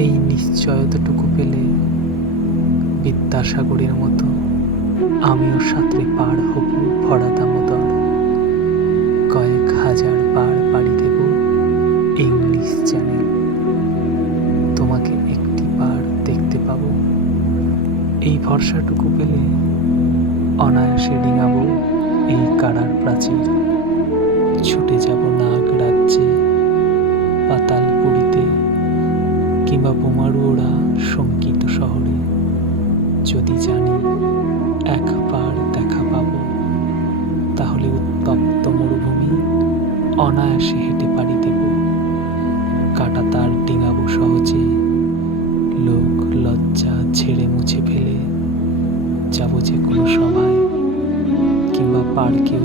এই নিশ্চয়তাটুকু পেলে বিদ্যাসাগরের মতো আমিও সাঁতরে পার হব ভরা দামোদর। কয়েক হাজার বার পাড়ি দেব ইংলিশ চ্যানেল। তোমাকে একটি বার দেখতে পাবো। এই ভরসাটুকু পেলে অনায়াসে ডিঙাবো এই কারার প্রাচীর। ছুটে যাব নাগ রাজ্যে, পাতালপুরীতে, কিংবা বোমারু ওরা শঙ্কিত শহরে। যদি জানি একবার দেখা পাবো, তাহলে উত্তপ্ত মরুভূমি অনায়াসে হেঁটে পাড়ি দেব। কাটা তার ডিঙাবো সহজে, লোক লজ্জা ঝেড়ে মুছে ফেলে যাব যে কোনো সভায়, কিংবা পার্কেও